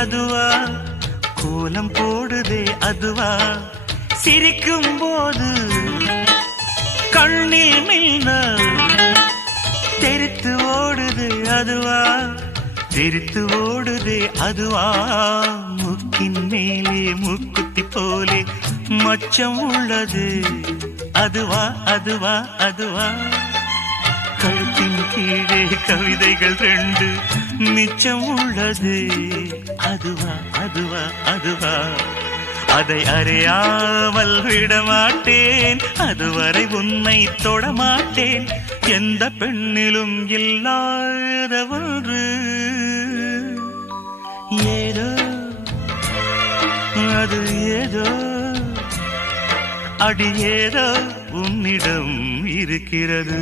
அதுவா கோலம் போடுதே அதுவா சிரிக்கும் போது கண்ணில் மின்னல் தெரித்து ஓடுது அதுவா தெரித்து ஓடுதே அதுவா முக்கின் மேலே முக்குத்தி போலே மச்சம் உள்ளது அதுவா அதுவா அதுவா கழுத்தின் கீழே கவிதைகள் 2 மிச்சம் உள்ளது அதுவா அதுவா அதுவா அதை அறியாமல் விடமாட்டேன் அதுவரை உன்னை தொடமாட்டேன் எந்த பெண்ணிலும் இல்லாத ஒன்று ஏதோ அது ஏதோ அடி ஏதோ உன்னிடம் இருக்கிறது.